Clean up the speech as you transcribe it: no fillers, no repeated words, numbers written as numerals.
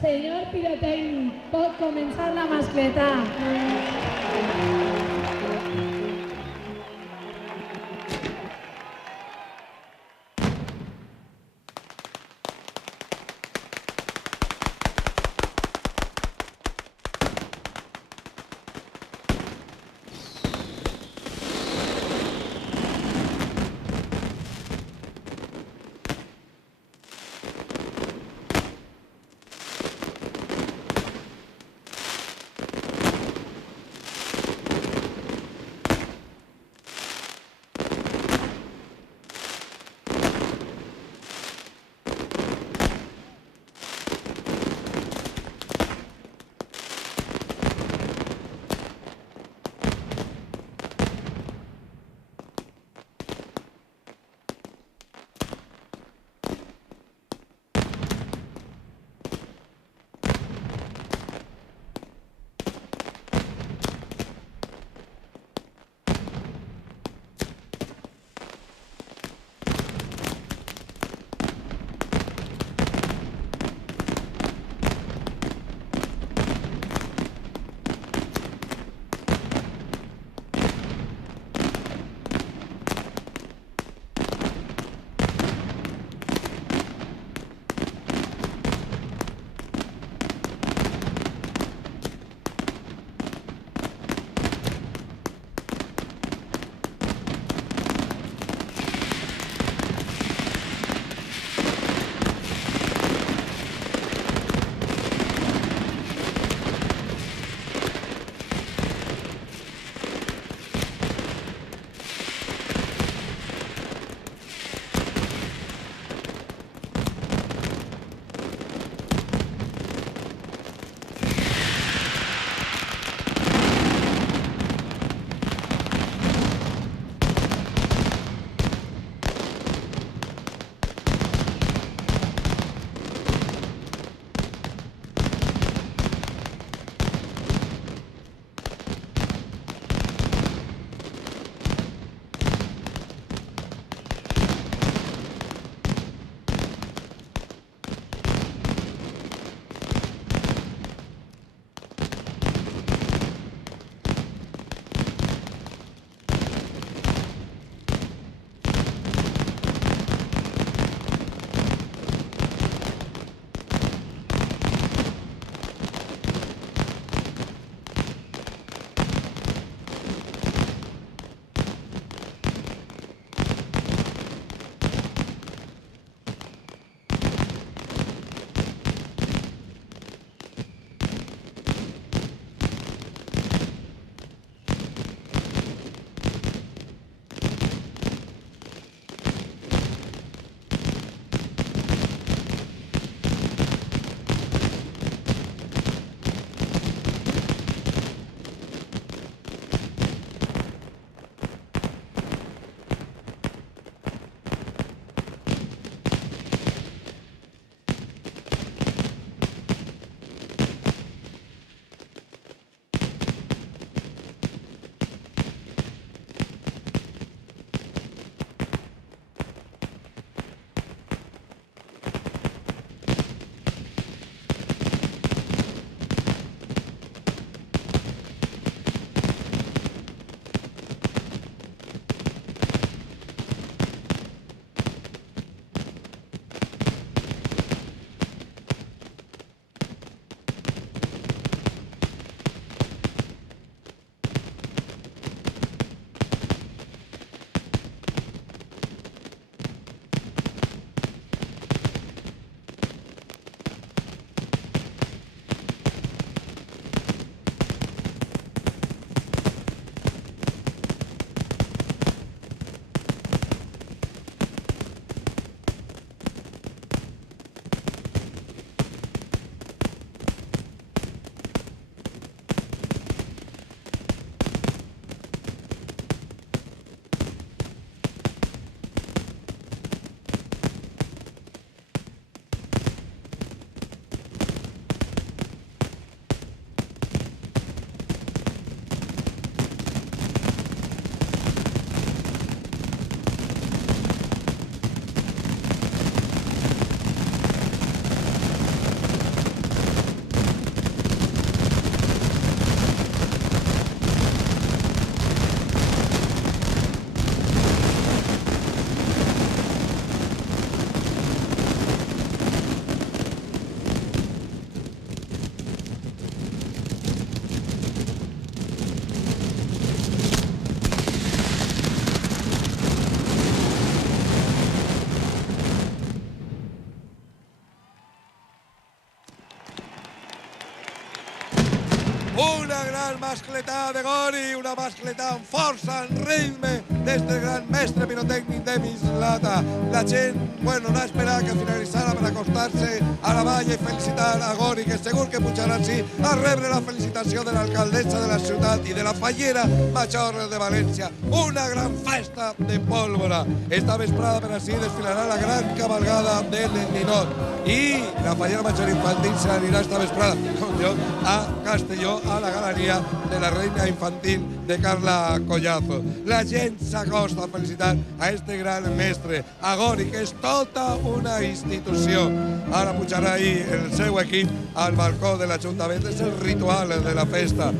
Senyor pirotècnic, pot començar la mascletà. una gran mascletà de Gori, una mascletà amb força, amb ritme, d'este gran mestre pirotècnic de Mislata. La gent, bueno, no ha esperat que finalitzara per acostar-se a la valla i felicitar a Gori, que segur que pujarà així a rebre la felicitació de l'alcaldessa de la ciutat i de la fallera major de València. Una gran festa de pólvora. Esta vesprada per així desfilarà la gran cabalgada del ninot. I la fallera major infantil se n'anirà esta vesprada, com jo, a Castelló, a la galeria de la reina infantil de Carla Collazo. La gent s'acosta a felicitar a este gran mestre, a Gori, que és tota una institució. Ara pujarà ahir el seu equip al balcó de l'Ajuntament. És el ritual de la festa.